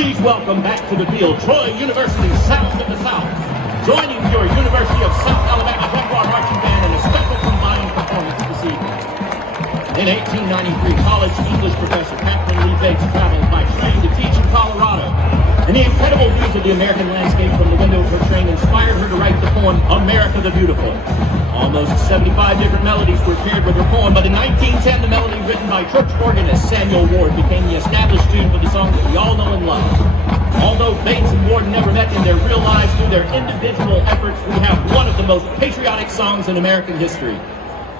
Please welcome back to the field Troy University, Sound of the South. Joining your University of South Alabama Jaguar marching band in a special combined performance this evening. In 1893, college English professor Catherine Lee Bates traveled by train to teach in Colorado. And the incredible views of the American landscape from the window of her train inspired her to write the poem America the Beautiful. Almost 75 different melodies were paired with her poem, but in 1910, the melody written by church organist Samuel Ward became the established tune for the song that we all know and love. Although Bates and Ward never met in their real lives, through their individual efforts, we have one of the most patriotic songs in American history.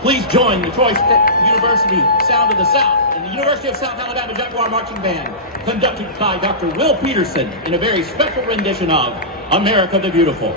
Please join the Troy University Sound of the South and the University of South Alabama Jaguar Marching Band, conducted by Dr. Will Peterson in a very special rendition of America the Beautiful.